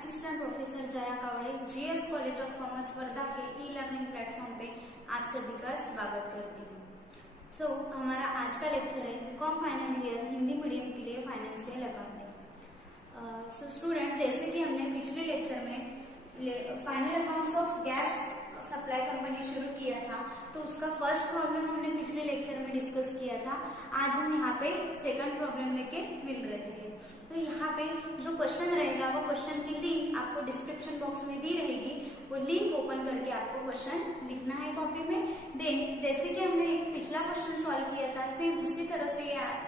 Assistant professor Jaya Kawade GS college of commerce Wardha के e learning platform पे आप सभी का स्वागत करती हूँ। हमारा आज का लेक्चर है B Com final year Hindi medium के लिए फाइनेंशियल अकाउंटिंग। स्टूडेंट, जैसे कि हमने पिछले लेक्चर में final accounts of gas supply company शुरू किया था, तो उसका फर्स्ट प्रॉब्लम हमने पिछले लेक्चर में डिस्कस किया था। आज हम यहाँ पे सेकंड प्रॉब्लम लेके मिल रहे हैं। तो यहाँ पे जो क्वेश्चन रहेगा वो क्वेश्चन की लिंक आपको डिस्क्रिप्शन बॉक्स में दी रहेगी। वो लिंक ओपन करके आपको क्वेश्चन लिखना है कॉपी में। देन जैसे कि हमने पिछला क्वेश्चन सॉल्व किया था, सेम उसी तरह से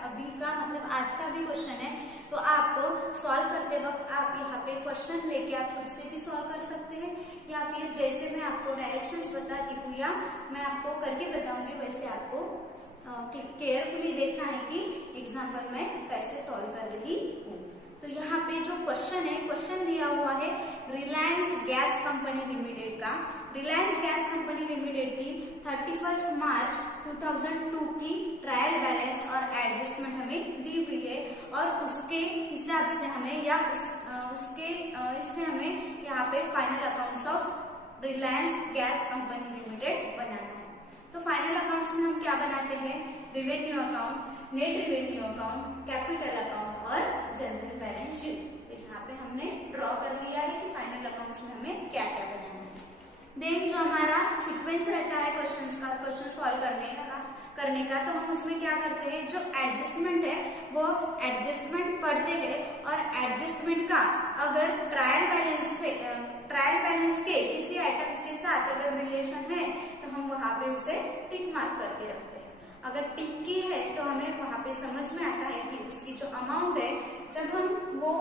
अभी का मतलब आज का भी क्वेश्चन है। तो आपको सॉल्व करते वक्त आप यहाँ पे क्वेश्चन लेके आप खुद से भी सॉल्व कर सकते हैं, या फिर जैसे मैं आपको डायरेक्शंस बताती हूँ या मैं आपको करके बताऊंगी वैसे आपको केयरफुली देखना है कि एग्जाम्पल में कैसे सॉल्व कर रही हूँ। तो यहाँ पे जो क्वेश्चन है, क्वेश्चन दिया हुआ है रिलायंस गैस कंपनी लिमिटेड का। रिलायंस गैस कंपनी लिमिटेड की 31 मार्च 2002 की ट्रायल बैलेंस और एडजस्टमेंट हमें दी हुई है, और उसके हिसाब से हमें या इससे हमें यहाँ पे final accounts of Reliance gas company limited बनाना है। तो फाइनल अकाउंट्स में हम क्या बनाते हैं? Revenue account, net revenue account, capital account और जनरल बैलेंस शीट। तो यहाँ पे हमने ड्रॉ कर लिया है कि फाइनल अकाउंट्स में हमें क्या क्या बनाना है। देन जो हमारा सीक्वेंस रहता है क्वेश्चन सॉल्व करने का, तो हम उसमें क्या करते हैं, जो एडजस्टमेंट है वो एडजस्टमेंट पढ़ते हैं, और एडजस्टमेंट का अगर ट्रायल बैलेंस के किसी आइटम्स के साथ अगर रिलेशन है तो हम वहां पे उसे टिक मार्क करके रखते हैं। अगर टिक की है तो हमें वहां पे समझ में आता है कि उसकी जो अमाउंट है, जब हम वो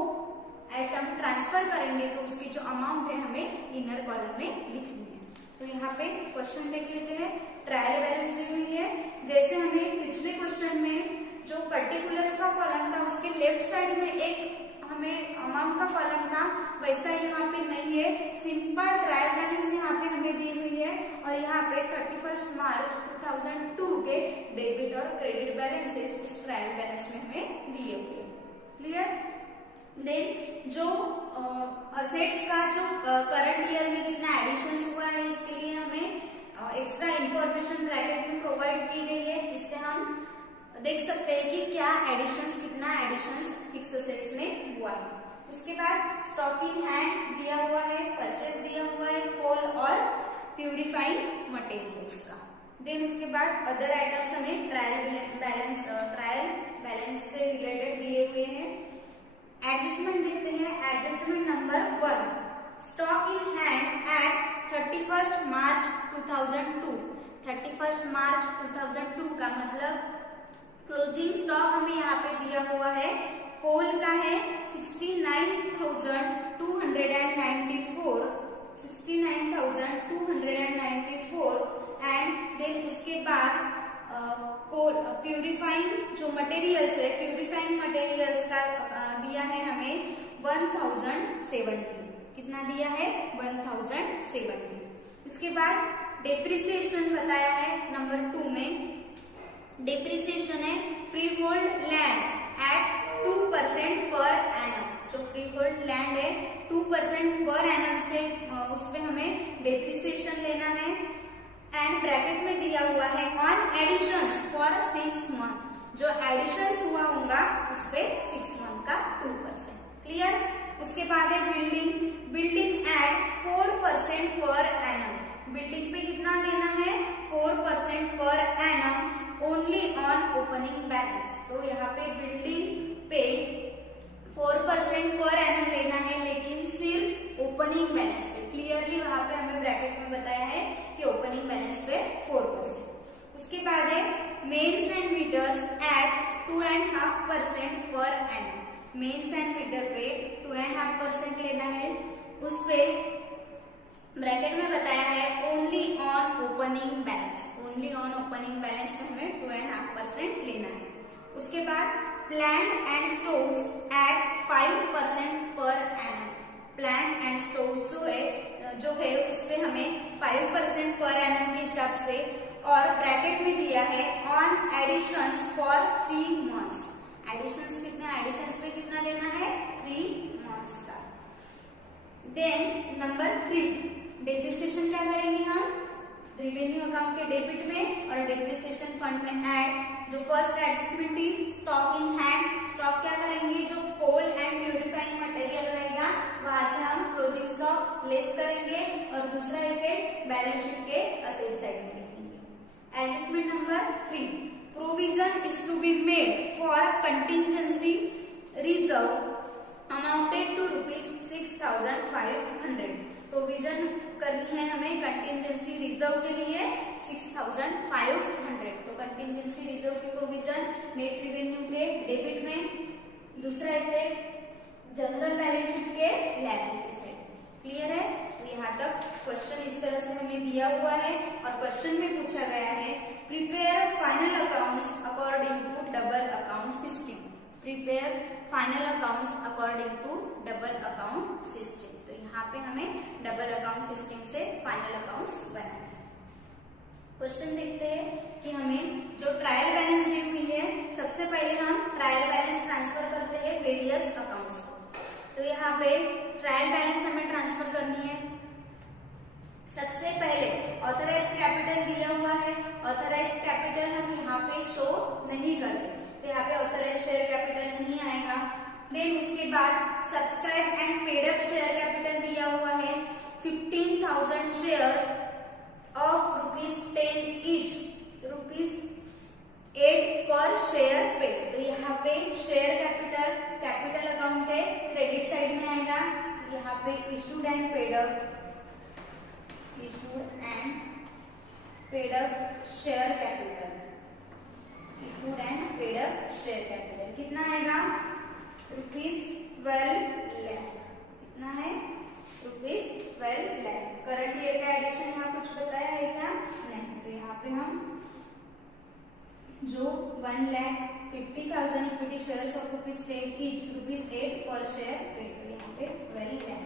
आइटम ट्रांसफर करेंगे तो उसकी जो अमाउंट है हमें इनर कॉलम में लिखनी है। तो यहाँ पे क्वेश्चन देख लेते हैं। ट्रायल बैलेंस दी हुई है, जैसे हमें पिछले क्वेश्चन में जो पर्टिकुलर्स का कॉलम था उसके लेफ्ट साइड में एक हमें अमाउंट का कॉलम था, वैसा यहाँ पे नहीं है। सिंपल ट्रायल बैलेंस यहाँ पे हमें दी हुई है, और यहाँ पे 31 मार्च 2002 के डेबिट और क्रेडिट बैलेंसेस इस ट्रायल बैलेंस में हमें दिए हुए। क्लियर? देन जो असेट्स का जो करंट ईयर में कितना एडिशंस हुआ है, इसके लिए हमें एक्स्ट्रा इंफॉर्मेशन ब्रैकेट में प्रोवाइड की गई है। इससे हम देख सकते हैं कि क्या कितना एडिशंस फिक्स असेट्स में हुआ है। उसके बाद स्टॉक इन हैंड दिया हुआ है, परचेज दिया हुआ है, कोल और प्यूरिफाइंग मटेरियल्स का। देन उसके बाद अदर आइटम्स हमें ट्रायल बैलेंस से रिलेटेड दिए हुए हैं। एडजस्टमेंट देखते हैं। Adjustment number 1, stock in hand at 31 March 2002। 31 March 2002 का मतलब क्लोजिंग स्टॉक हमें यहाँ पे दिया हुआ है। कोल का है 69,294 एंड देन उसके बाद प्यूरिफाइंग जो मटेरियल्स है, प्यूरिफाइंग मटेरियल्स का दिया है हमें 1070। कितना दिया है? 1070। इसके बाद डेप्रिसिएशन बताया है नंबर 2 में। डेप्रिसिएशन है freehold land at 2% per annum. जो फ्री होल्ड लैंड है 2% पर एनम से उस पे हमें डेप्रिसिएशन लेना है। एंड ब्रैकेट में दिया हुआ है ऑन एडिशंस फॉर 6 मंथ। जो एडिशंस हुआ होगा उस पे 6 मंथ का 2%। क्लियर? उसके बाद है building at 4% per annum. Building पे कितना लेना है? 4% पर annum only on opening balance. तो यहाँ पे बिल्डिंग पे 4% पर एनम लेना है, लेकिन सिर्फ ओपनिंग बैलेंस पे। क्लियरली वहां पे हमें ब्रैकेट में बताया है कि ओपनिंग बैलेंस पे 4%। उसके बाद है mains and meters at 2.5% per annum. Mains and metre पे 2.5% लेना है। उस पे ब्रैकेट में बताया है only on opening balance. Only on opening balance में हमें 2.5% लेना है। उसके बाद plant and stores eight 5% per annum. Plant and stores जो है उस पे हमें 5% पर एनम के हिसाब से, और ब्रैकेट में दिया है on additions for 3 months. Additions पे कितना लेना है? 3 मंथ्स का। देन नंबर 3 डिप्रिसिएशन क्या करेंगे हम रेवेन्यू अकाउंट के डेबिट में और डिप्रिसिएशन फंड में ऐड। जो फर्स्ट एडजस्टमेंट थी स्टॉक इन हैंड, स्टॉक क्या करेंगे जो कोल एंड प्यूरिफाइंग मटेरियल रहेगा वहां से हम क्लोजिंग स्टॉक लेस करेंगे और दूसरा इफेक्ट बैलेंस शीट के असेट साइड में लिखेंगे। Adjustment number 3 provision is to be made for contingency reserve amounted to ₹6,500। Provision करनी है हमें कंटिंजेंसी रिजर्व के लिए 6,500। तो कंटिंजेंसी रिजर्व की प्रोविजन नेट रेवेन्यू के डेबिट में, दूसरा इफेक्ट जनरल बैलेंस शीट के लायबिलिटी साइड। क्लियर है? यहाँ तक क्वेश्चन इस तरह से हमें दिया हुआ है और क्वेश्चन में पूछा गया है prepare final accounts according to double account system. Prepare final accounts according to double account system. तो यहाँ पे हमें डबल अकाउंट सिस्टम से फाइनल अकाउंट्स बनाना है। क्वेश्चन देखते हैं कि हमें जो ट्रायल बैलेंस दी हुई है, सबसे पहले हम ट्रायल बैलेंस ट्रांसफर करते हैं वेरियस अकाउंट्स को। तो यहाँ पे ट्रायल बैलेंस हमें ट्रांसफर करनी है। सबसे पहले ऑथराइज कैपिटल दिया हुआ है, ऑथराइज कैपिटल हम यहाँ पे शो नहीं करते, तो यहाँ पे ऑथराइज शेयर कैपिटल नहीं आएगा। देन उसके बाद subscribe and paid up share capital दिया हुआ है 15,000 शेयर्स ऑफ ₹10 ईच, ₹8 पर शेयर पेड। तो यहाँ पे शेयर कैपिटल अकाउंट है, क्रेडिट साइड में आएगा। यहाँ पे issued and paid up share capital, issued and paid up share capital कितना आएगा ₹12 लाख। कितना है ₹12 लाख। करंट ईयर का एडिशन यहाँ कुछ बताया है क्या? नहीं। तो यहाँ पे हम जो 1,50,000 इक्विटी शेयर्स ऑफ ₹10 ईच, ₹8 पर शेयर पेड, तो यहाँ पे 12 लाख।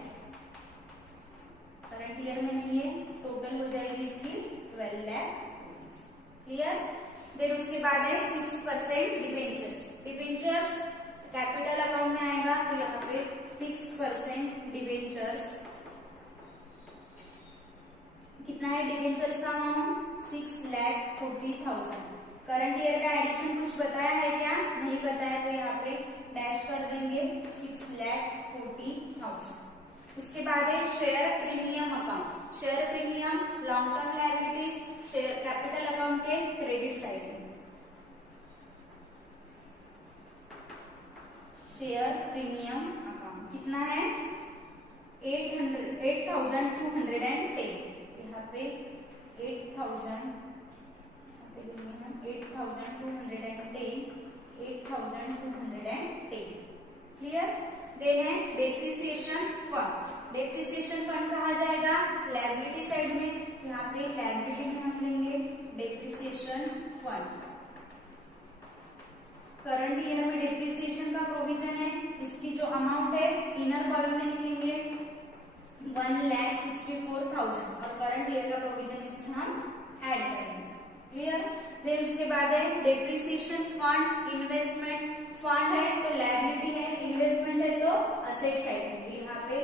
करंट ईयर में नहीं है, टोटल हो जाएगी इसकी 12 लाख। क्लियर? देन उसके बाद है 6% डिबेंचर्स। डिबेंचर्स कैपिटल अकाउंट में आएगा, तो यहाँ पे 6% डिबेंचर्स। कितना है डिबेंचर्स का अमाउंट? 6,40,000। करंट ईयर का एडिशन कुछ बताया है क्या? नहीं बताया, तो यहाँ पे डैश कर देंगे 6,40,000। उसके बाद है share premium account. Share premium long term liability share capital account के क्रेडिट साइड में। शेयर प्रीमियम अकाउंट कितना है? 8,210। यहाँ पे 8,210। क्लियर? देन है डेप्रिसिएशन फंड। डेप्रिसिएशन फंड कहा जाएगा लायबिलिटी साइड में। यहाँ पे लायबिलिटी में हम लेंगे डेप्रिसिएशन फंड। करंट ईयर में डेप्रिसिएशन का प्रोविजन है, इसकी जो अमाउंट है इनर कॉलम में लिखेंगे 1,64,000 और करंट ईयर का प्रोविजन इसमें हम ऐड करेंगे। क्लियर? देन उसके बाद है डेप्रिसिएशन फंड इन्वेस्टमेंट। फंड है तो लायबिलिटी है, इन्वेस्टमेंट है तो असेट साइड में। यहाँ पे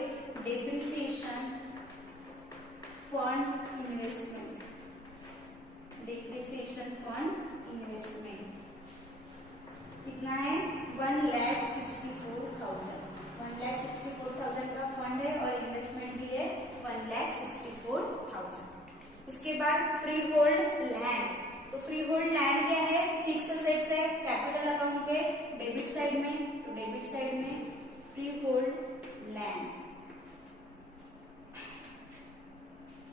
depreciation fund investment, depreciation fund investment कितना है? 1,64,000। 1,64,000 का फंड है और इन्वेस्टमेंट भी है 1,64,000। उसके बाद फ्री होल्ड लैंड। तो फ्री होल्ड लैंड क्या है? फिक्स असेट्स है कैपिटल अकाउंट के डेबिट साइड में। तो डेबिट साइड में freehold land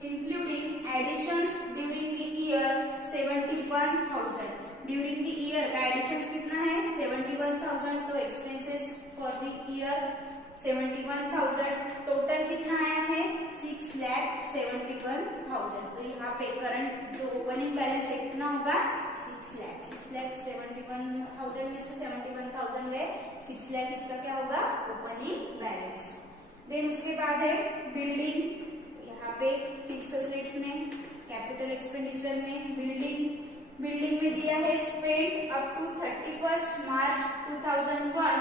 including additions during the year 71,000। During the year का एडिशंस कितना है? 71,000। तो expenses for the year 71,000। Total कितना आया है? 6,71,000। तो यहाँ पे करंट जो ओपनिंग बैलेंस है कितना होगा? 6 लाख। 6,71,000 में से 71,000 गए, 6 लाख इसका क्या होगा? Opening balance. देन उसके बाद है बिल्डिंग। यहाँ पे फिक्स असेट्स में कैपिटल एक्सपेंडिचर में बिल्डिंग में दिया है spend up to 31 March 2001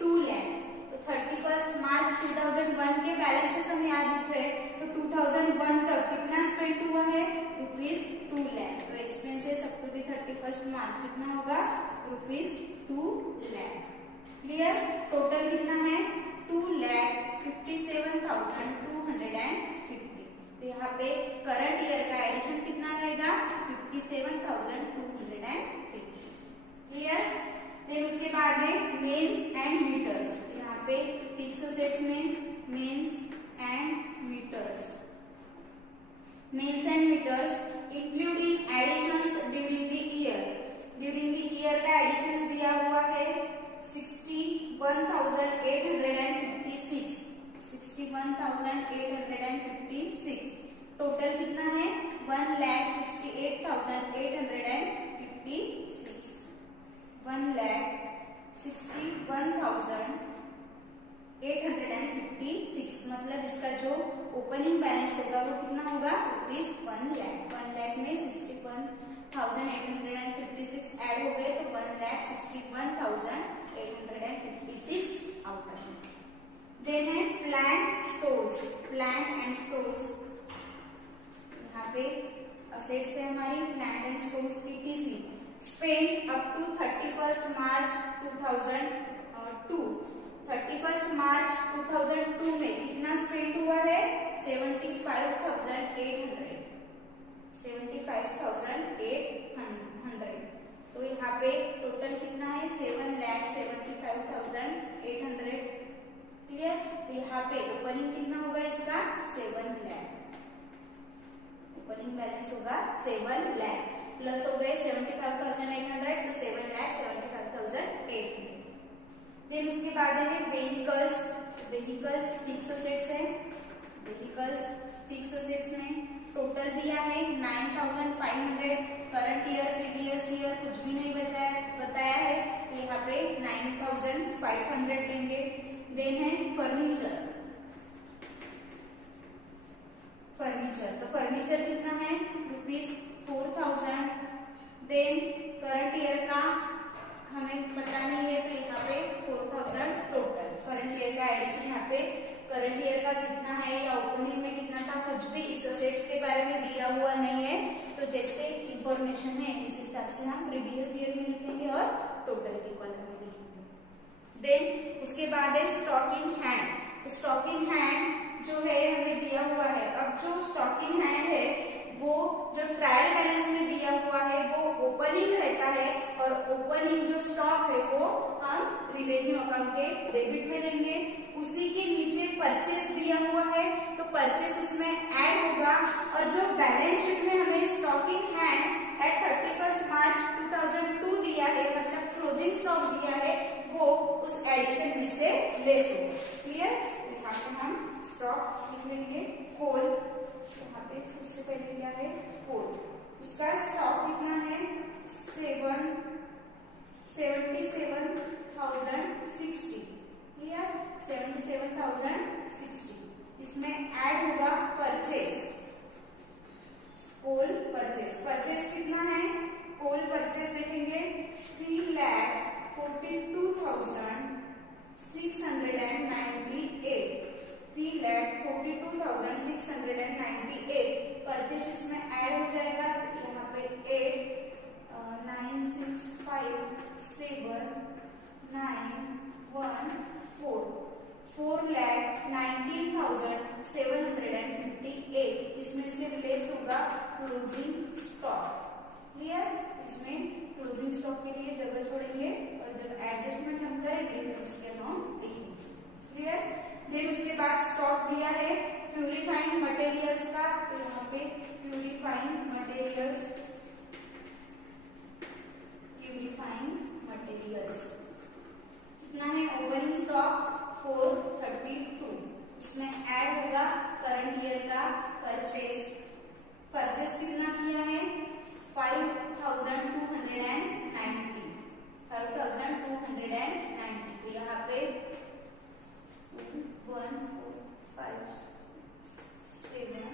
₹2 lakh. तो 31 मार्च 2001 के बैलेंस यहाँ दिख रहे हैं, तो 2001 तक कितना स्पेंड हुआ है, ₹2 लाख। तो एक्सपेंसेस अप टू दी 31 मार्च कितना होगा, ₹2 लाख। क्लियर। टोटल कितना है, 2,57,250। तो यहाँ पे करंट ईयर का एडिशन कितना रहेगा, 57,250। क्लियर। देन उसके बाद है मेंस एंड मीटर्स। यहाँ पे फिक्स असेट्स में mains and meters, mains and meters including additions during the year. During the year का एडिशंस दिया हुआ है 61,856। 61,856। टोटल कितना है, 1,68,856। 1,61,856। मतलब इसका जो ओपनिंग बैलेंस होगा वो कितना होगा, ₹1 लाख। 1 लाख में 61,856 ऐड हो गए तो 1,61,856 आउट है। देन है plant stores. Plant and stores, यहाँ पे असेट्स है हमारी plant and stores PTC। Spend up to 31 March 2002। 31 March 2002 में कितना स्पेंड हुआ है, 75,800। 75,800। तो यहाँ पे टोटल कितना है, 7,75,800। क्लियर। तो यहाँ पे ओपनिंग कितना होगा इसका, 7 लाख। ओपनिंग बैलेंस होगा 7 लाख, प्लस हो गए 75,800 तो 7,75,800। देन उसके बाद है व्हीकल्स। व्हीकल्स फिक्स असेट्स है। व्हीकल्स फिक्स असेट्स में टोटल दिया है 9,500। करंट ईयर प्रीवियस ईयर कुछ भी नहीं बताया है, यहाँ पे 9,500 लेंगे। देन है फर्नीचर। फर्नीचर, तो फर्नीचर कितना है, ₹4,000। देन करंट ईयर का हमें पता नहीं है, तो यहाँ पे 4,000 टोटल। करंट ईयर का एडिशन यहाँ पे करंट ईयर का कितना है या ओपनिंग में कितना था, कुछ भी इस असेट्स के बारे में दिया हुआ नहीं है। तो जैसे इंफॉर्मेशन है उस हिसाब से हम प्रीवियस ईयर में लिखेंगे और टोटल के कॉलम में लिखेंगे। देन उसके बाद है स्टॉकिंग हैंड। तो स्टॉकिंग हैंड जो है हमें दिया हुआ है। अब जो स्टॉकिंग हैंड है वो जो ट्रायल बैलेंस में दिया हुआ है वो ओपनिंग रहता है, और ओपनिंग जो स्टॉक है वो हम रिवेन्यू अकाउंट के डेबिट में लेंगे। उसी के नीचे परचेस दिया हुआ है तो परचेस उसमें ऐड होगा, और जो बैलेंस शीट में हमें स्टॉकिंग हैंड एट 31 मार्च 2002 दिया है, मतलब क्लोजिंग स्टॉक दिया है, वो उस एडिशन में से लेस होगा। क्लियर। यहाँ पे हम स्टॉक लिख लेंगे कोल। यहाँ पे सबसे पहले क्या है, कोल। उसका स्टॉक कितना है, 77,060। क्लियर। 77,060। इसमें ऐड होगा परचेस। कोल परचेस। परचेस कितना है, कोल परचेस देखेंगे 3,42,698। 3,42,698 परचेस इसमें ऐड हो जाएगा। यहाँ पे 8,9,6,5,7,9,1,4 4,19,758 इसमें से लेस होगा क्लोजिंग स्टॉक। क्लियर। इसमें क्लोजिंग स्टॉक के लिए जगह छोड़ेंगे और जब एडजस्टमेंट हम करेंगे तो उसके अमाउंट लिखेंगे। क्लियर। देन उसके बाद स्टॉक दिया है प्यूरिफाइंग मटेरियल्स का। तो यहाँ पे प्यूरिफाइंग मटेरियल्स, प्यूरिफाइंग मटेरियल्स कितना है, ओपनिंग स्टॉक 432। उसमें ऐड होगा करंट ईयर का परचेस। परचेस कितना किया है, 5,290। 5,290। तो यहाँ पे 1 4 5 7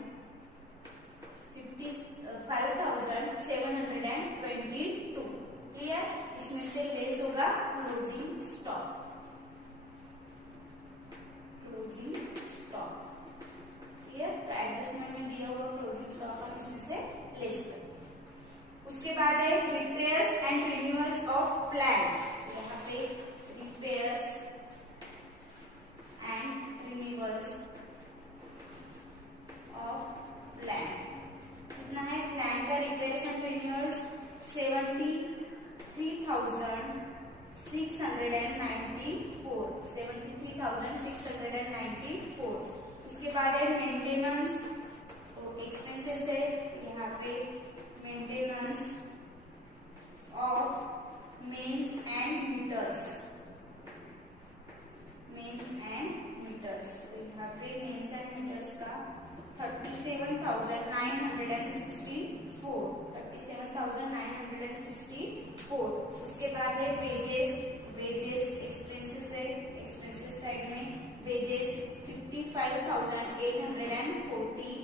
5,722। क्लियर। इसमें से लेस होगा closing stock. Closing stock maintenance expenses है, यहाँ पे maintenance of mains and meters, mains and meters, तो यहाँ पे मेंस एंड मीटर्स का 37,964, उसके बाद है वेजेस, वेजेस एक्सपेंसेस है, एक्सपेंसेस साइड में वेजेस 55,840,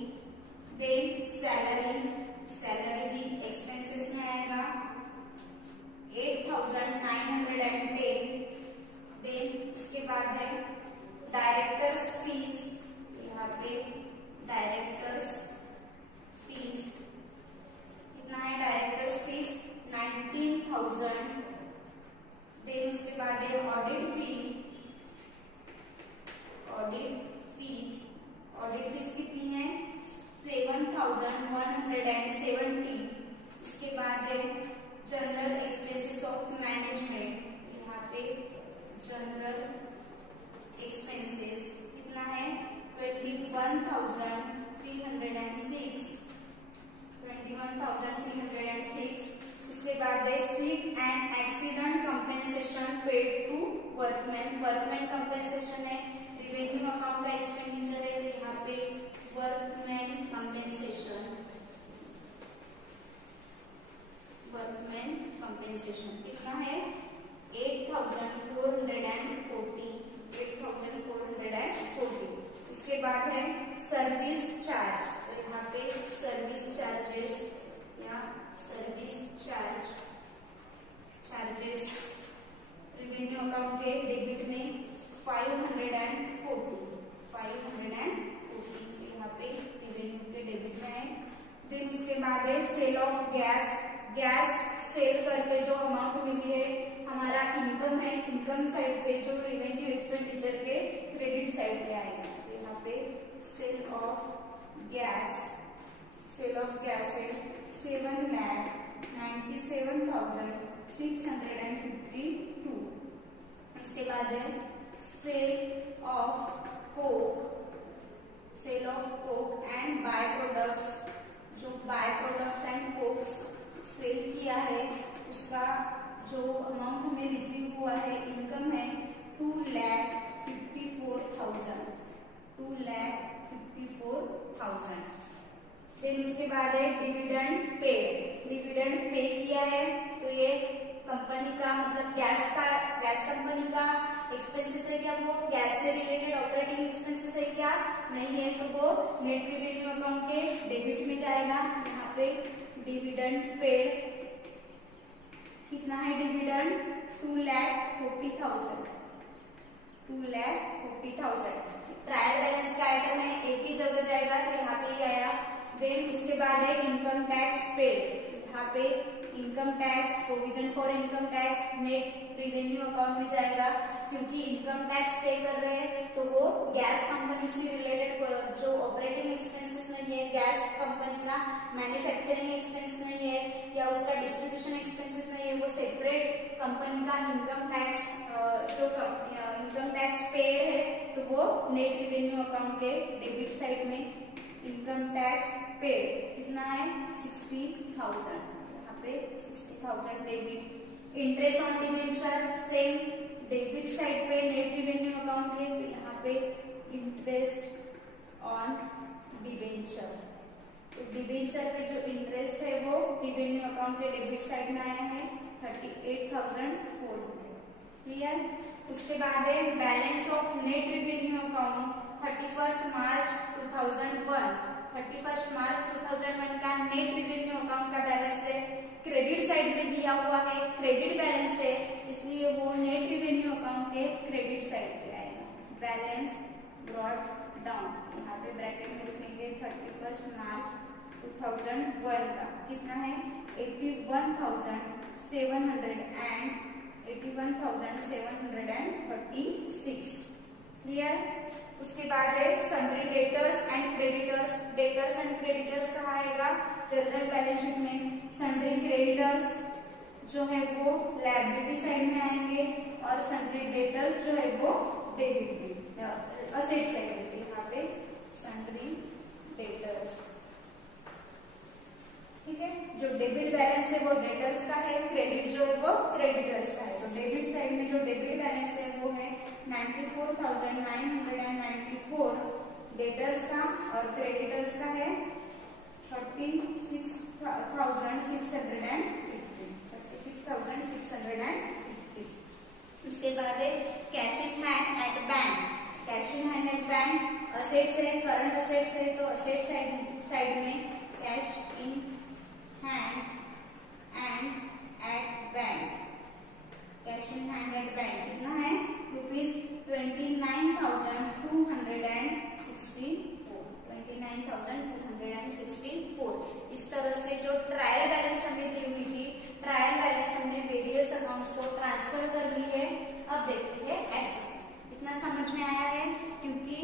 देन सैलरी, सैलरी भी एक्सपेंसेस में आएगा 8,910, देन उसके बाद है डायरेक्टर्स फीस, यहाँ पे डायरेक्टर्स फीस कितना है, डायरेक्टर्स फीस 19,000, देन उसके बाद है ऑडिट फी, ऑडिट फीस, ऑडिट फीस कितनी है 7,170, उसके बाद है जनरल एक्सपेंसेस ऑफ मैनेजमेंट, यहाँ पे जनरल एक्सपेंसेस कितना है 21,306, उसके बाद है sick and accident compensation paid to workman, workman compensation है, रेवेन्यू अकाउंट का एक्सपेंडिचर है, यहाँ पे वर्कमैन कंपेंसेशन, वर्कमैन कंपेंसेशन कितना है 8,440, उसके बाद है सर्विस चार्ज, तो यहाँ पे सर्विस चार्जेस या सर्विस चार्जेस रेवेन्यू अकाउंट के डेबिट में 540, यहाँ पे रेवेन्यू के डेबिट में है, देन उसके बाद है sale of gas, gas sale करके जो अमाउंट मिली है हमारा इनकम है, इनकम साइड पे जो रेवेन्यू एक्सपेंडिचर के क्रेडिट साइड पे आएगा, तो यहाँ पे सेल ऑफ गैस है 7,97,652, उसके बाद है sale of coke and by products, जो by products and cokes sale किया है उसका जो अमाउंट हमें रिसीव हुआ है इनकम है 2,54,000, फिर उसके बाद है डिविडेंड पे, डिविडेंड पे किया है तो ये कंपनी का मतलब गैस कंपनी का एक्सपेंसेस है क्या, वो गैस से रिलेटेड ऑपरेटिंग एक्सपेंसेस है क्या, नहीं है, तो वो नेट रेवेन्यू अकाउंट के डेबिट में जाएगा, यहाँ पे डिविडेंड पेड कितना है, डिविडेंड 2,40,000, ट्रायल बैलेंस का आइटम है एक ही जगह जाएगा तो यहाँ पे ही आया, देन इसके बाद है इनकम टैक्स पेड, यहाँ पे income tax provision for income tax net revenue account में जाएगा, क्योंकि इनकम टैक्स पे कर रहे हैं तो वो गैस कंपनी से रिलेटेड जो ऑपरेटिंग एक्सपेंसेस नहीं है, गैस कंपनी का मैन्युफैक्चरिंग एक्सपेंस नहीं है या उसका डिस्ट्रीब्यूशन एक्सपेंसेस नहीं है, वो सेपरेट कंपनी का इनकम टैक्स जो इनकम टैक्स पे है तो वो नेट रेवेन्यू अकाउंट के डेबिट साइड में इनकम टैक्स पे कितना है 60,000, यहाँ पे 60,000 debit, interest on debenture same debit side पे नेट रेवेन्यू अकाउंट के, तो यहाँ पे इंटरेस्ट ऑन डिबेंचर, तो डिबेंचर पे जो इंटरेस्ट है वो रेवेन्यू अकाउंट के डेबिट साइड में आया है 38,400, क्लियर। उसके बाद है balance of net revenue account 31 March 2001 का नेट रेवेन्यू अकाउंट का बैलेंस है, क्रेडिट साइड में दिया हुआ है, क्रेडिट बैलेंस है इसलिए वो नेट रेवेन्यू अकाउंट के क्रेडिट साइड पे आएगा, बैलेंस ब्रॉट डाउन, यहाँ पे ब्रैकेट में लिखेंगे 31 मार्च 2001 का कितना है 81,736, क्लियर। उसके बाद है sundry debtors and creditors, debtors and creditors कहाँ आएगा, जनरल बैलेंस शीट में, सन्ड्री क्रेडिटर्स जो है वो लायबिलिटी साइड में आएंगे और सन्ड्री डेटर्स जो है वो डेबिट में असेट साइड में, यहाँ पे सन्ड्री जो डेबिट बैलेंस है वो है 94,994 डेटर्स का, और क्रेडिटर्स का है 36,650। उसके बाद है cash in hand at bank. Cash in hand at bank assets है, करंट असेट्स है, तो असेट साइड में cash in hand and at bank. Cash in hand at bank कितना है ₹29,264। इस तरह से जो ट्रायल बैलेंस हमें दी हुई थी, ट्रायल बैलेंस हमने वेरियस अकाउंट्स को ट्रांसफर कर ली है। अब देखते हैं एडजस्टमेंट। इतना समझ में आया है, क्योंकि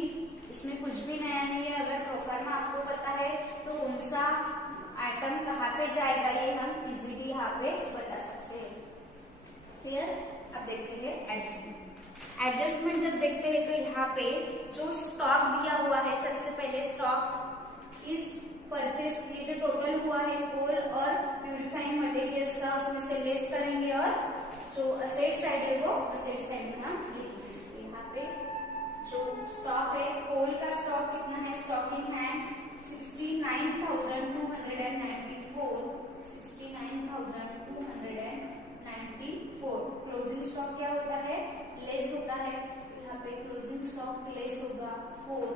इसमें कुछ भी नया नहीं है। अगर प्रोफार्मा आपको पता है तो कौन सा आइटम कहाँ पे जाएगा ये हम इजीली यहाँ पे बता सकते हैं। क्लियर? अब देखते हैं एडजस्टमेंट। एडजस्टमेंट जब देखते हैं तो यहाँ पे जो स्टॉक दिया हुआ है, सबसे पहले स्टॉक इस परचेज ये जो टोटल हुआ है कोल और प्यूरिफाइंग मटेरियल्स का, उसमें से लेस करेंगे और जो असेट साइड है वो असेट साइड में हम लिखेंगे। यहाँ पे जो स्टॉक है, कोल का स्टॉक कितना है, stock in hand 69,294। 69,294। Closing stock क्या होता है, लेस होता है। यहाँ पे क्लोजिंग स्टॉक लेस होगा 4।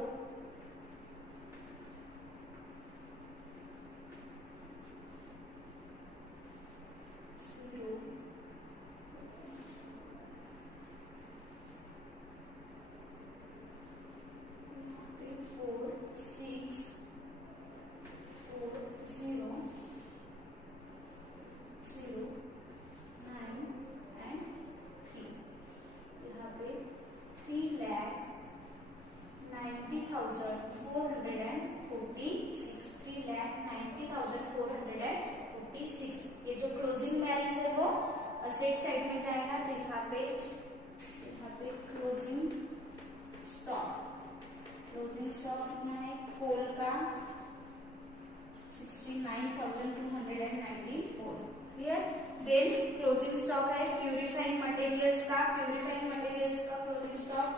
ये जो क्लोजिंग बैलेंस है वो असेट साइड में जाएगा। तो यहाँ पे क्लोजिंग स्टॉक कितना है, कोल का 69,294। क्लियर? देन क्लोजिंग स्टॉक है प्यूरिफाइंग मटेरियल्स का। Closing stock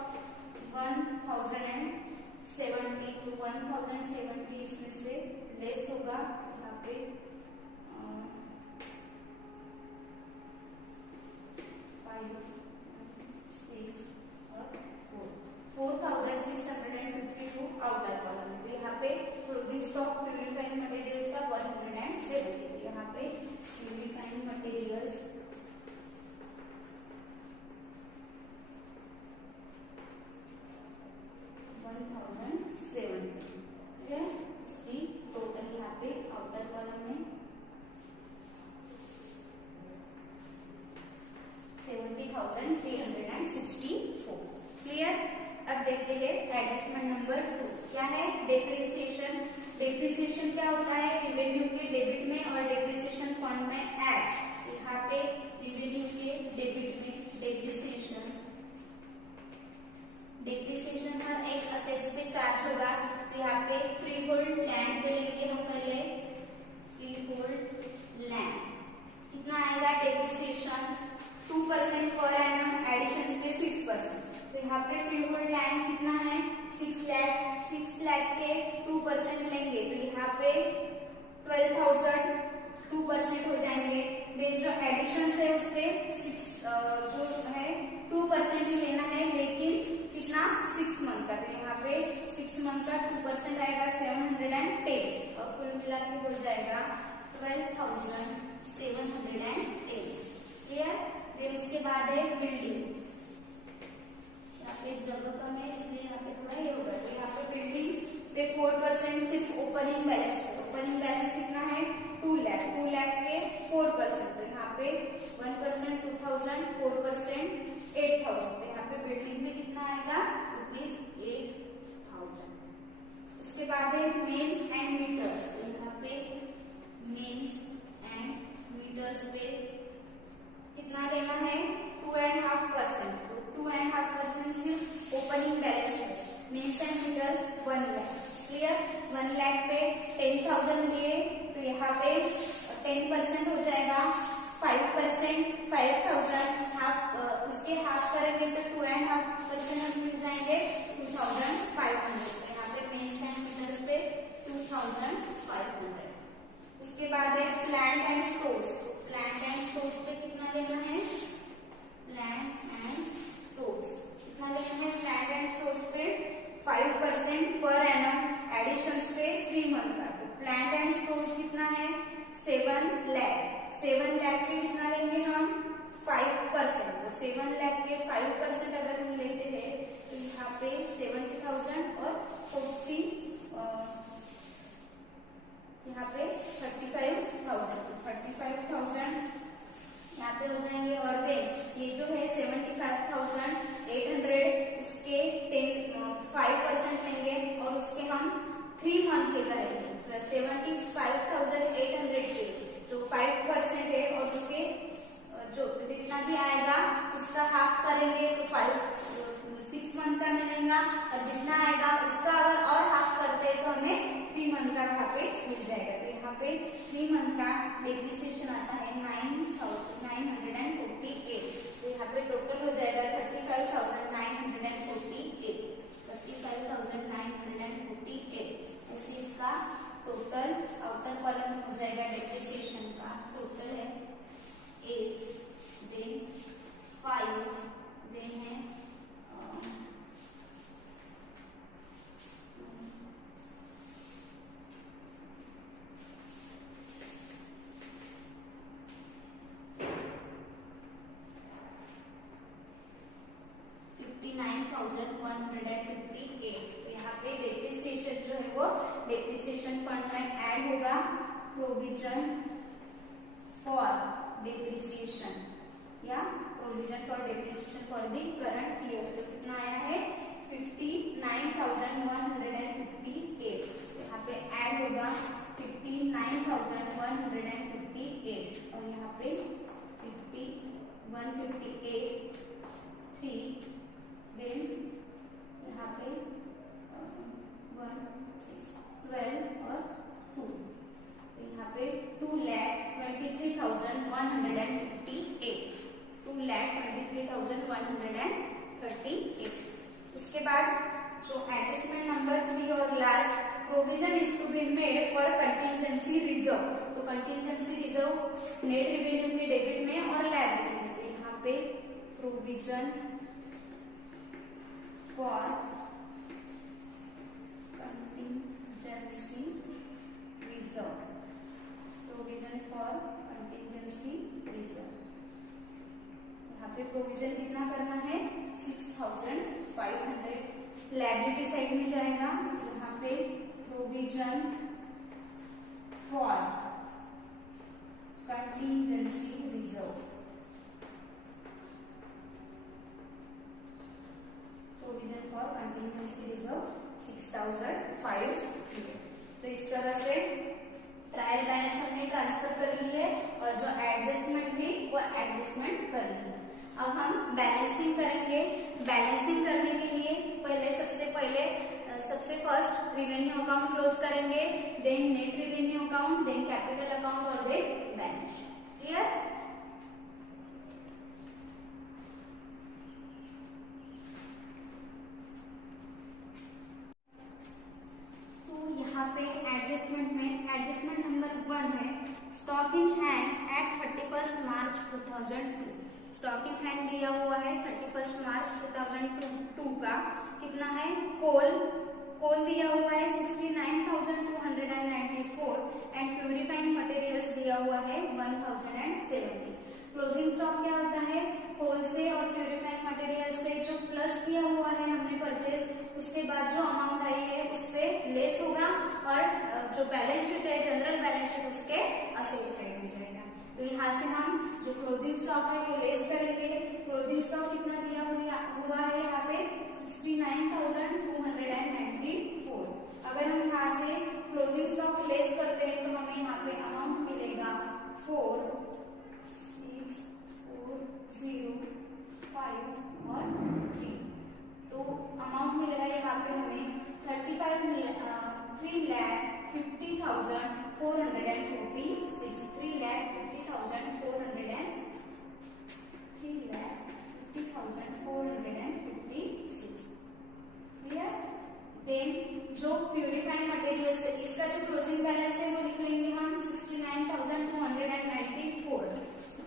1070। तो 1070 इसमें से लेस होगा। यहाँ पे 5, 6 और 4,652 आउटर कॉलम। तो यहाँ पे क्लोजिंग स्टॉक प्यूरिफाइंग मटेरियल्स का 170। यहाँ पे प्यूरिफाइंग मटेरियल्स 1070। इसकी टोटल यहाँ पे आउटर कॉलम में 70,364। क्लियर? अब देखते हैं एडजस्टमेंट नंबर 2 क्या है, डेप्रिसिएशन। डेप्रिसिएशन क्या होता है, रिवेन्यू के डेबिट में और डेप्रिसिएशन फंड में ऐड। यहाँ पे रिवेन्यू के डेबिट में डेप्रिसिएशन हर एक असेट्स पे चार्ज होगा। तो यहाँ पे फ्री होल्ड लैंड पे लेंगे हम पहले। फ्री होल्ड लैंड कितना आएगा डेप्रिसिएशन 2% पर एनम, एडिशन पे 6%। तो यहाँ पे फ्री होल्ड लैंड कितना है 6 लाख के 2% लेंगे तो यहाँ पे 12,000 2% हो जाएंगे। देन जो एडिशन है उस पे जो है 2% ही लेना है, लेकिन कितना 6 मंथ का। तो यहाँ पे 6 मंथ का 2% आएगा 710 और कुल मिला के हो जाएगा 12,710। क्लियर? देन उसके बाद है बिल्डिंग। यहाँ पे जगह कम है इसलिए यहाँ पे थोड़ा ये होगा। तो यहाँ पे बिल्डिंग पे 4% सिर्फ ओपनिंग बैलेंस है। ओपनिंग बैलेंस कितना है 2 लाख के 4%। तो यहाँ पे 1% 2,000, 4% 8,000। तो यहाँ पे बिल्डिंग में कितना आएगा ₹8,000। उसके बाद है मेन्स एंड मीटर्स। तो यहाँ पे मेन्स एंड मीटर्स पे कितना लेना है 2.5%। 2.5% सिर्फ ओपनिंग बैलेंस है। Mains and meters 1 lakh. Clear? 1 lakh पे 10,000 लिए तो यहाँ पे 10% हो जाएगा 5%, 5,000। उसके हाफ करेंगे तो 2.5% हमें मिल जाएंगे 2500। यहाँ पे पेन्स एंड मीटर्स पे 2500। उसके बाद है plant and stores. Plant and stores पे कितना लेना है? प्लांट एंड स्टोर्स कितना लेना है? प्लांट एंड स्टोर्स पे 5% पर एनम, एडिशंस पे 3 मंथ का। तो प्लांट एंड स्टोर्स कितना है? 7 लाख। 7 लाख पे कितना लेंगे हम? 5%। तो 7 लाख के 5% अगर हम लेते हैं तो यहाँ पे 70,000 और 40 यहाँ पे 35,000। तो 35,000 यहाँ पे हो जाएंगे। और देन ये जो है 75,800 उसके 5% लेंगे और उसके हम 3 मंथ के करेंगे। 75,800 के जो 5% है और उसके जो जितना भी आएगा उसका हाफ करेंगे तो 6 मंथ का मिलेगा, और जितना आएगा उसका अगर और हाफ करते हैं तो हमें 3 मंथ का यहाँ पे मिल जाएगा। तो यहाँ पे 3 मंथ का डेप्रिसिएशन आता है 9,948। तो यहाँ पे टोटल हो जाएगा 35,948। 35,948 ऐसे इसका टोटल आउटर कॉलम हो जाएगा। डेप्रिसिएशन का टोटल है 8, देन 5, देन है 59,158। तो यहाँ पे डेप्रिसिएशन जो है वो डेप्रिसिएशन फंड में ऐड होगा। प्रोविजन फॉर डेप्रिसिएशन या provision for depreciation for the current year. तो कितना आया है? 59,158। यहाँ पे ऐड होगा 59,158 और यहाँ पे 158 3, देन यहाँ पे 1 6 12 और 2। तो यहाँ पे 2,23,138। 2,23,138। उसके बाद जो एडजस्टमेंट नंबर 3 और last, provision is to be made for contingency reserve. तो कंटिंजेंसी रिजर्व नेट रेवेन्यू के डेबिट में और लायबिलिटी में। तो यहाँ पे provision for contingency reserve, provision for contingency reserve। यहाँ पे प्रोविजन कितना करना है? 6,500। लायबिलिटी साइड में जाएगा, यहाँ पे provision for contingency reserve, provision for contingency reserve 6,500। तो इस तरह से ट्रायल बैलेंस हमने ट्रांसफर कर ली है और जो एडजस्टमेंट थी वो एडजस्टमेंट कर ली है। अब हम बैलेंसिंग करेंगे। बैलेंसिंग करने के लिए सबसे फर्स्ट रिवेन्यू अकाउंट क्लोज करेंगे, then net revenue account, then capital account और देन बैलेंस शीट। क्लियर? यहाँ पे एडजस्टमेंट में एडजस्टमेंट नंबर 1 है stock in hand at 31 March 2002। Stock in hand दिया हुआ है 31 मार्च 2002 का। कितना है? कोल दिया हुआ है 69,294 एंड प्यूरिफाइंग मटेरियल्स दिया हुआ है 1,070। क्लोजिंग स्टॉक क्या होता है? कोल से और प्यूरिफाइंग मटेरियल से जो प्लस किया हुआ है हमने परचेज, उसके बाद जो अमाउंट आई है उससे लेस होगा और जो बैलेंस शीट है जनरल बैलेंस शीट उसके असेट साइड में जाएगा। तो यहाँ से हम जो क्लोजिंग स्टॉक है वो लेस करेंगे। क्लोजिंग स्टॉक कितना दिया हुआ है यहाँ पे? 69,294। अगर हम यहाँ से क्लोजिंग स्टॉक लेस करते हैं तो हमें यहाँ पे अमाउंट मिलेगा 4,6,4,0,5 और 3। तो अमाउंट मिलेगा यहाँ पे हमें 3,50,446। 3,50,446 जो प्यूरिफाइड मटेरियल है इसका जो क्लोजिंग बैलेंस है वो लिख लेंगे हम 69,294,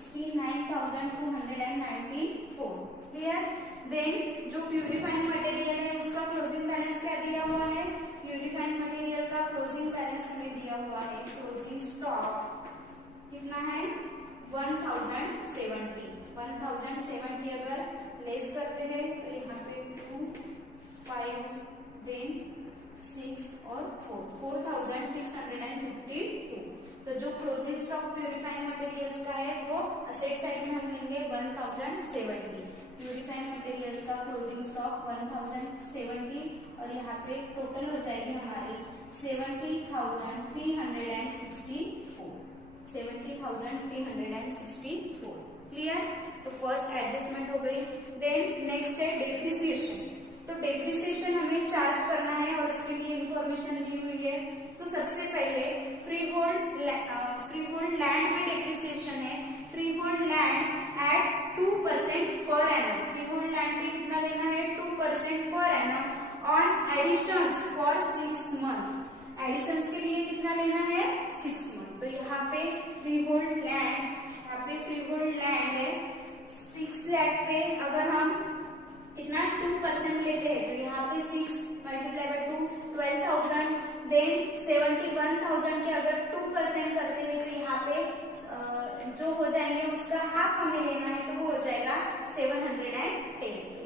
69,294। क्लियर। देन जो प्यूरिफाइड मटेरियल है उसका क्लोजिंग बैलेंस क्या दिया हुआ है, प्यूरिफाइड मटेरियल का क्लोजिंग बैलेंस हमें दिया हुआ है, क्लोजिंग स्टॉक कितना है 1070। 1070 अगर लेस करते हैं तो यहाँ पे 2, 5, देन 6 और 4, 4652। तो जो क्लोजिंग स्टॉक प्यूरिफाइड मटेरियल्स का है वो असेट साइड में हम लेंगे 1070। प्यूरिफाइड मटेरियल्स का क्लोजिंग स्टॉक 1070 और यहाँ पे टोटल हो जाएगी हमारी 70,364, 70,364। क्लियर। तो फर्स्ट एडजस्टमेंट हो गई। देन नेक्स्ट है डेप्रिसिएशन। तो डेप्रिसिएशन हमें चार्ज करना है और उसके लिए इंफॉर्मेशन दी हुई है। तो सबसे पहले फ्री होल्ड लैंड में डेप्रिसिएशन है, freehold land at 2% per annum. Free hold land पे कितना लेना है 2% per annum on additions for 6 month. Additions के लिए कितना लेना है 6 मंथ। तो यहाँ पे फ्री होल्ड लैंड, यहाँ पे फ्री होल्ड लैंड है 6 लाख पे अगर हम इतना 2% लेते हैं तो यहाँ पे 6 मल्टीप्लाई बाय 2 12,000। देन 71,000 के अगर 2% करते हैं तो यहाँ पे जो हो जाएंगे उसका हाफ हमें लेना है तो वो हो जाएगा 710।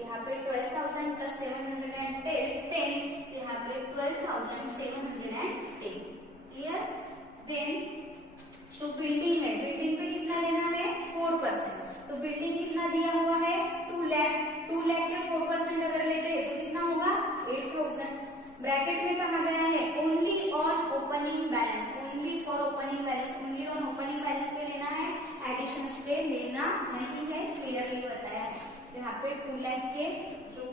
यहाँ पे 12,000 प्लस 710, यहाँ पे 12,710। क्लियर। देन जो बिल्डिंग है, बिल्डिंग पे कितना लेना है 4%। तो बिल्डिंग कितना दिया हुआ है 2 लाख के 4% अगर लेते हैं तो कितना होगा 8,000। ब्रैकेट में कहा गया है only on opening balance, only for opening balance, only on opening balance पे लेना है, एडिशंस पे लेना नहीं है, क्लियरली बताया है। यहाँ पे 2 लाख के जो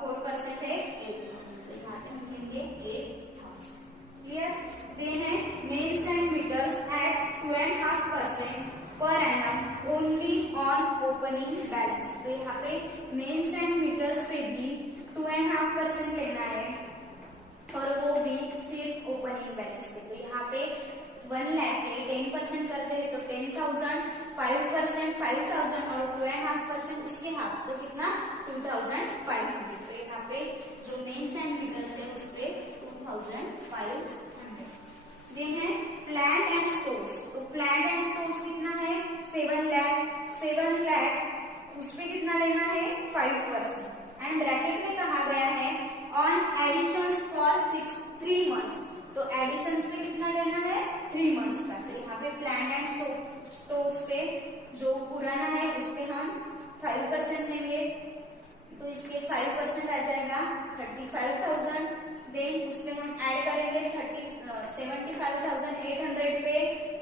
4% है 8,000, तो यहाँ पे हम लेंगे 8,000। क्लियर। देन है mains and meters at 2.5% per annum only on opening balance. तो यहाँ पे मेन्स एंड मीटर्स पे भी 2.5% लेना है और वो भी सिर्फ ओपनिंग बैलेंस पे। तो यहाँ पे 1 लाख के 10% करते हैं तो 10,000, 5% 5,000 और 2.5% उसके हाफ तो कितना 2,500। तो यहाँ पे जो मेन्स एंड मीटर्स है उस पे 2,500। देन है प्लांट एंड स्टोर्स। तो प्लांट एंड स्टोर्स कितना है 7 लाख, 7 लाख उस पे कितना लेना है 5%। एंड ब्रैकेट में कहा गया है ऑन एडिशंस फॉर 3 मंथ्स। तो एडिशंस पे कितना लेना है 3 मंथ्स का। तो यहाँ पे प्लांट एंड स्टोर्स पे जो पुराना है उस पे हम 5% लेंगे तो इसके 5% आ जाएगा 35,000। देन उसमें हम ऐड करेंगे 75,800 पे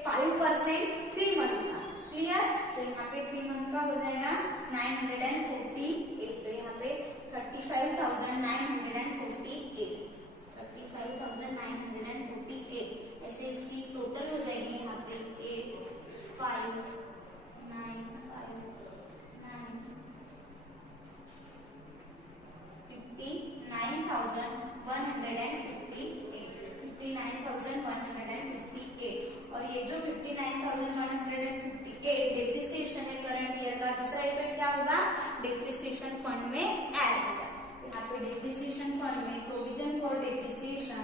5% 3 मंथ का। क्लियर। तो यहाँ पे 3 मंथ का हो जाएगा 948। तो यहाँ पे 35,948, 35,948 ऐसे इसकी टोटल हो जाएगी यहाँ पे 59,158। और ये जो 59,158 डिप्रिसिएशन है करंट ईयर का, दूसरा इफेक्ट क्या होगा डिप्रिसिएशन फंड में ऐड होगा। यहाँ पे डिप्रिसिएशन फंड में प्रोविजन फॉर डिप्रिसिएशन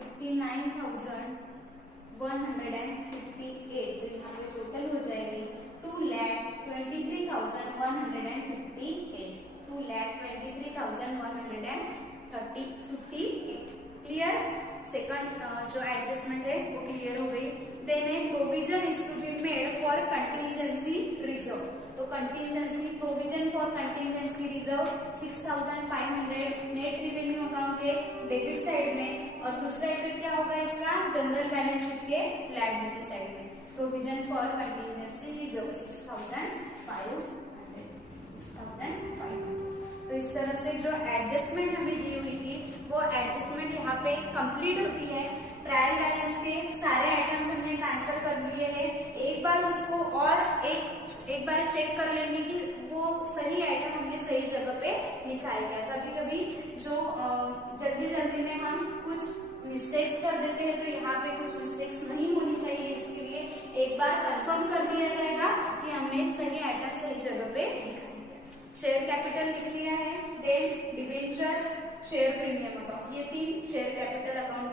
59,158। तो यहाँ पे टोटल हो जाएगी 2,23,158, 2,23,158। क्लियर। सेकंड जो एडजस्टमेंट है वो क्लियर हो गई। देन है provision is to be made for contingency reserve. तो contingency provision for contingency reserve 6,500 net revenue account के डेबिट साइड में। और दूसरा इफेक्ट क्या होगा इसका जनरल बैलेंस शीट के लायबिलिटी साइड में। Provision for contingency reserve 6,500। तो इस तरह से जो एडजस्टमेंट हमें दी हुई थी वो एडजस्टमेंट यहाँ पे कंप्लीट होती है। ट्रायल बैलेंस के सारे आइटम्स हमने ट्रांसफर कर दिए हैं। एक बार उसको और एक बार चेक कर लेंगे कि वो सही आइटम हमने सही जगह पे लिखाया गया। कभी कभी जो जल्दी में हम कुछ मिस्टेक्स कर देते हैं, तो यहाँ पे कुछ मिस्टेक्स नहीं होनी चाहिए, इसके लिए एक बार कंफर्म कर दिया जाएगा कि हमने सही आइटम सही जगह पे लिखा है। शेयर कैपिटल लिख लिया है, then debentures, share premium account, ये 3 शेयर कैपिटल अकाउंट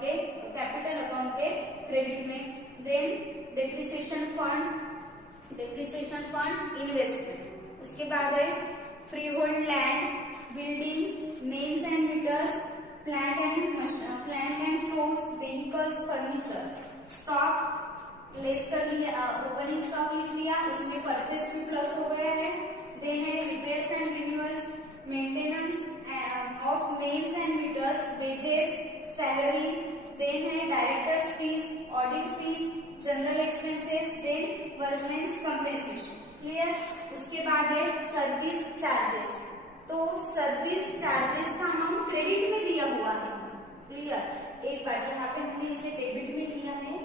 के क्रेडिट में। Then depreciation fund, investment. उसके बाद है freehold land, building, mains and meters, plant and stores, vehicles, furniture. Stock less कर लिया, ओपनिंग स्टॉक लिख लिया, उसमें परचेस भी प्लस हो गया है। देन है repairs and renewals, maintenance of mains and meters, wages, salary. Then है directors fees, audit fees, general expenses, then workmen's compensation. Clear. उसके बाद है सर्विस चार्जेस, तो सर्विस चार्जेस का अमाउंट क्रेडिट में दिया हुआ है। क्लियर। एक बार यहाँ पे हमने इसे डेबिट में लिया है,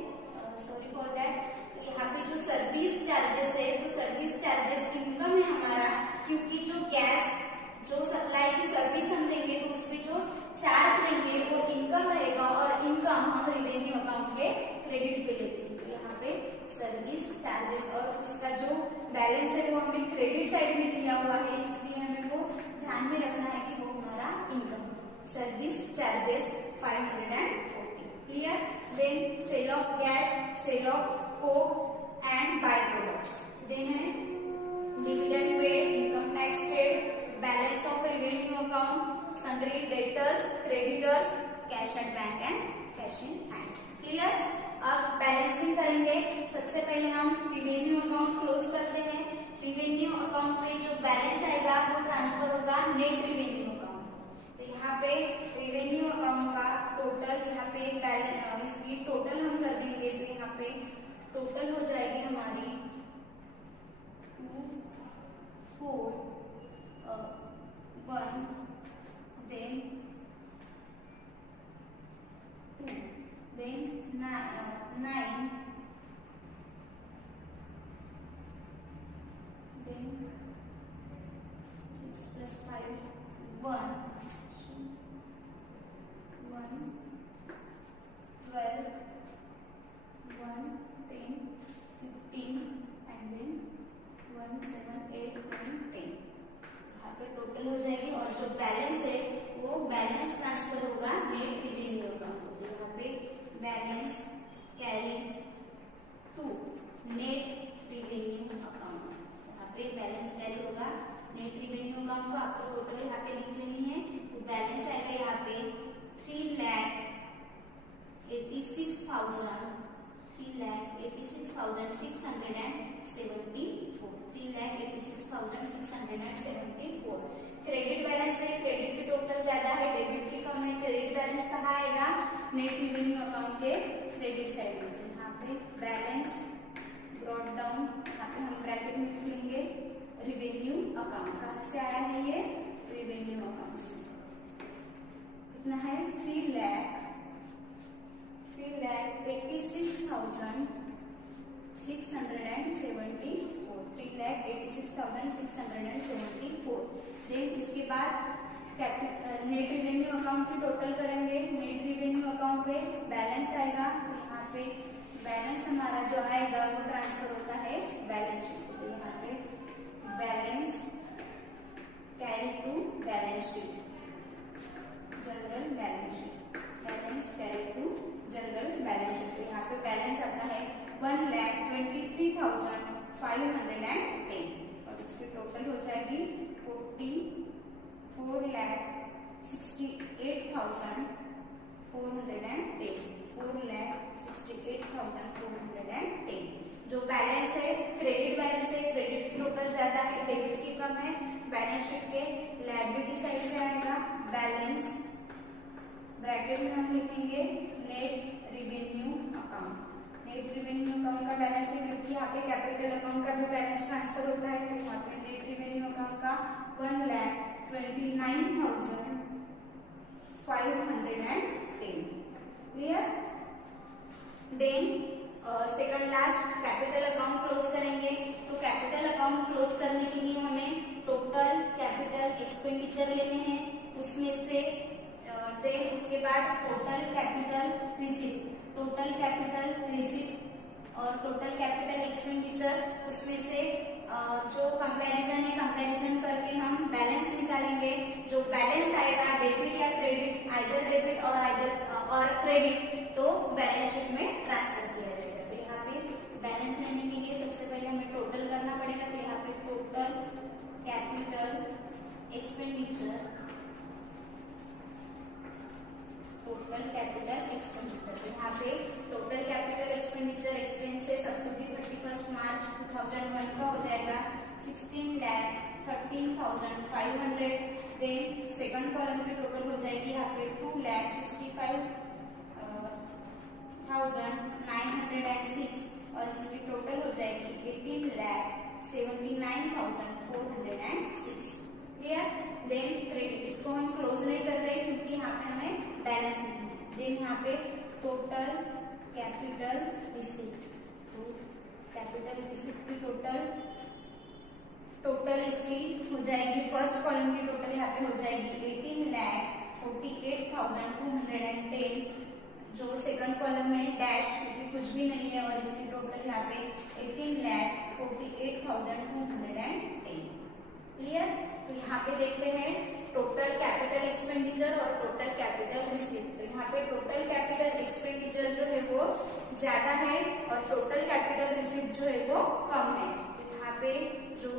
सॉरी फॉर दैट। तो यहाँ पे जो सर्विस चार्जेस है, वो सर्विस चार्जेस इनकम है हमारा, क्योंकि जो गैस जो सप्लाई की सर्विस हम देंगे तो उसमें जो चार्ज लेंगे वो इनकम रहेगा, और इनकम हम रिवेन्यू अकाउंट के क्रेडिट पे लेते हैं। तो यहाँ पे सर्विस चार्जेस, और उसका जो बैलेंस है वो हमें क्रेडिट साइड में दिया हुआ है, इसलिए हमें वो ध्यान में रखना है कि वो हमारा income. Service charges 540। Clear. Then sale of gas, sale of coke and by products. Then है dividend paid, income tax paid, balance of revenue account, sundry debtors, creditors, cash at bank and cash in hand. Clear. अब balancing करेंगे। सबसे पहले हम revenue account close करते हैं। Revenue account पे जो बैलेंस आएगा वो ट्रांसफर होगा नेट रिवेन्यू अकाउंट। तो यहाँ पे रिवेन्यू अकाउंट का टोटल, यहाँ पे बैलेंस इसकी टोटल हम कर देंगे, तो यहाँ पे टोटल हो जाएगी हमारी 4 1 then 2 then 9 then 6 plus 5 1 12 1 10 15 and then 1 7 8 9 10। यहाँ पे टोटल हो जाएगी, और जो बैलेंस है वो बैलेंस ट्रांसफर होगा नेट रिवेन्यू अकाउंट। यहाँ पे balance carry to net revenue account, यहाँ पे बैलेंस कैरी होगा नेट रिवेन्यू अकाउंट को आपको टोटल यहाँ पे लिख लेनी है। तो बैलेंस आएगा यहाँ पे 3,86,674, 3,86,674। क्रेडिट बैलेंस है, क्रेडिट की टोटल ज्यादा है, डेबिट की कम है। क्रेडिट बैलेंस कहाँ आएगा? नेट रिवेन्यू अकाउंट के क्रेडिट साइड में। यहाँ पे बैलेंस ब्रॉट डाउन, यहाँ पे हम ब्रैकेट में लिख लेंगे रिवेन्यू अकाउंट। कहाँ से आया है ये? रिवेन्यू अकाउंट से। कितना है? 3,86,674। देन इसके बाद नेट रिवेन्यू अकाउंट की टोटल करेंगे। नेट रिवेन्यू अकाउंट पे बैलेंस आएगा, यहाँ पे बैलेंस हमारा जो आएगा वो ट्रांसफर होता है बैलेंस शीट। तो यहाँ पे balance carry to balance sheet, general balance sheet, balance carry to general balance sheet. तो यहाँ पे बैलेंस आता है 1,23,510, और इसकी टोटल हो जाएगी 4,68,410। जो बैलेंस है क्रेडिट बैलेंस है, क्रेडिट की टोटल ज्यादा है, डेबिट की कम है। बैलेंस शीट के लायबिलिटी साइड से आएगा बैलेंस, ब्रैकेट में हम लिखेंगे net revenue account. Net revenue account का बैलेंस है, क्योंकि यहाँ पे कैपिटल अकाउंट का भी बैलेंस ट्रांसफर होता है। तो यहाँ पे नेट रिवेन्यू अकाउंट का 1,29,510। Clear. Then second last capital account close करेंगे। तो कैपिटल अकाउंट क्लोज करने के लिए हमें टोटल कैपिटल एक्सपेंडिचर लेने हैं, उसमें से देन उसके बाद टोटल कैपिटल रिसीट और टोटल कैपिटल एक्सपेंडिचर, उसमें से जो कंपैरिजन है कंपैरिजन करके हम बैलेंस निकालेंगे। जो बैलेंस आएगा डेबिट या क्रेडिट, आइदर डेबिट और क्रेडिट, तो बैलेंस शीट में ट्रांसफर किया जाएगा। तो यहाँ पे बैलेंस लेने के लिए सबसे पहले हमें टोटल करना पड़ेगा। तो यहाँ पे टोटल कैपिटल एक्सपेंडिचर, तो यहाँ पे total capital expenditure expenses up to 31 March 2001 का हो जाएगा 16,13,500। देन सेकंड कॉलम पे टोटल हो जाएगी यहाँ पे 2,65,906 और इसकी टोटल हो जाएगी 18,79,406। क्लियर। देन क्रेडिट, इसको हम क्लोज नहीं कर रहे क्योंकि यहाँ पे हमें बैलेंस नहीं है। देन यहाँ पे टोटल कैपिटल रिसीट, तो कैपिटल रिसीट की टोटल इसकी हो जाएगी, फर्स्ट कॉलम की टोटल यहाँ पे हो जाएगी 18,48,210। जो सेकंड कॉलम में डैश कुछ भी नहीं है और इसकी टोटल यहाँ पे 18,48,210। क्लियर। तो यहाँ पे देखते हैं टोटल कैपिटल एक्सपेंडिचर और टोटल कैपिटल रिसीट। तो यहाँ पे टोटल कैपिटल एक्सपेंडिचर जो है वो ज्यादा है और टोटल कैपिटल रिसीट जो है वो कम है। तो यहाँ पे जो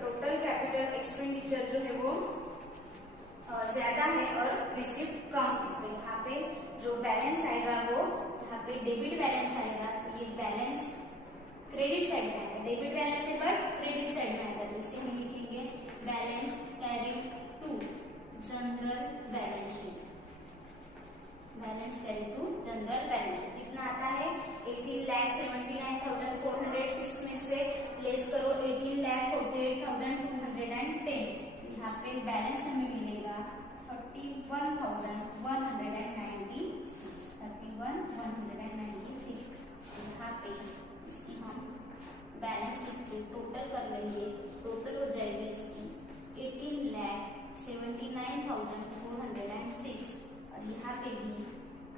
टोटल कैपिटल एक्सपेंडिचर जो है वो ज्यादा है और रिसीट कम है। तो यहाँ पे जो बैलेंस आएगा वो यहाँ पे डेबिट बैलेंस आएगा। तो ये बैलेंस क्रेडिट साइड में आएगा, डेबिट बैलेंस है बट क्रेडिट साइड में आएगा। तो इसे हम लिखेंगे balance carried to general balance sheet, balance carried to general balance sheet. कितना आता है 18,79,406 में से लेस करो 18,48,210। यहाँ पे बैलेंस हमें मिलेगा 31,196। यहाँ पे इसकी हम बैलेंस टोटल कर लेंगे। टोटल हो जाएगी इसकी 18,79,406 और यहाँ पे भी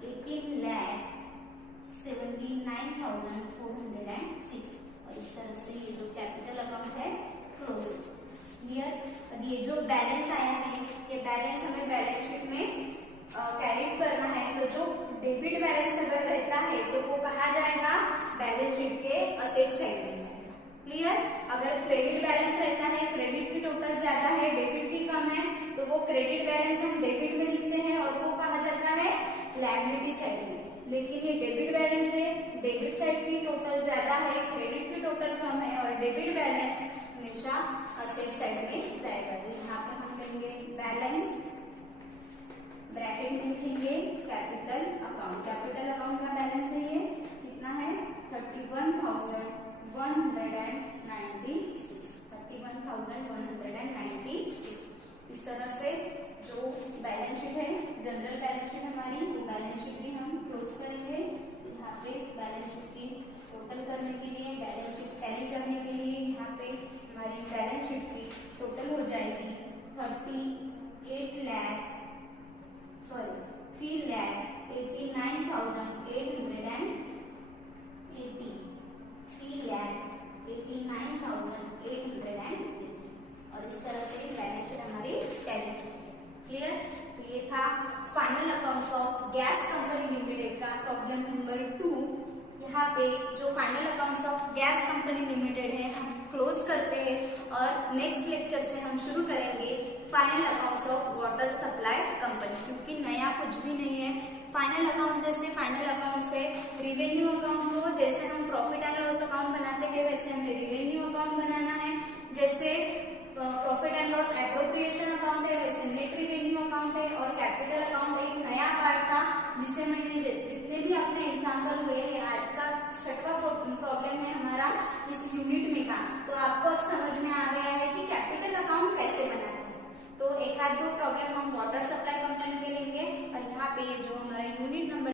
18,79,406 और इस तरह से ये जो कैपिटल अकाउंट है क्लोज हो जाए। क्लियर। अब ये जो बैलेंस आया है ये बैलेंस हमें बैलेंस शीट में कैरिड करना है। तो जो डेबिट बैलेंस अगर रहता है तो वो कहाँ जाएगा, बैलेंस शीट के असेट साइड में जाएगा। क्लियर। अगर क्रेडिट बैलेंस रहता है, क्रेडिट की टोटल ज्यादा है डेबिट की कम है, तो वो क्रेडिट बैलेंस हम डेबिट में लिखते हैं और वो कहा जाता है लायबिलिटी साइड में। लेकिन ये डेबिट बैलेंस है, डेबिट साइड की टोटल ज्यादा है, क्रेडिट की टोटल कम है और डेबिट बैलेंस हमेशा असेट साइड में जाएगा। तो यहाँ पर हम करेंगे बैलेंस, ब्रैकेट में लिखेंगे कैपिटल अकाउंट। कैपिटल अकाउंट का बैलेंस है ये कितना है 31,196। इस तरह से जो बैलेंस शीट है जनरल बैलेंस शीट हमारी, वो बैलेंस शीट भी हम क्लोज करेंगे। यहाँ पे बैलेंस शीट की टोटल करने के लिए, बैलेंस शीट टैली करने के लिए यहाँ पे हमारी बैलेंस शीट की टोटल हो जाएगी 3,89,880 और इस तरह से बैलेंस शीट हमारी टैली हो जाएगी। क्लियर। तो ये था final accounts of gas company limited का प्रॉब्लम नंबर 2। यहाँ पे जो final accounts of gas company limited है हम क्लोज करते हैं और नेक्स्ट लेक्चर से हम शुरू करेंगे final accounts of water supply company, क्योंकि नया कुछ भी नहीं है। फाइनल अकाउंट जैसे फाइनल अकाउंट से रिवेन्यू अकाउंट को जैसे हम प्रॉफिट एंड लॉस अकाउंट बनाते हैं वैसे हमें रिवेन्यू अकाउंट बनाना है। जैसे profit and loss appropriation account है वैसे नेट रिवेन्यू अकाउंट है। और कैपिटल अकाउंट एक नया पार्ट था जिसे मैंने जितने भी अपने एग्जाम्पल हुए हैं, आज का 6वां प्रॉब्लम है हमारा इस यूनिट में का। तो आपको अब समझ में आ गया है कि कैपिटल अकाउंट कैसे बनाते हैं। तो एक आध दो प्रॉब्लम हम वाटर सप्लाई कंपनी के लेंगे और यहाँ पे ये जो हमारा यूनिट नंबर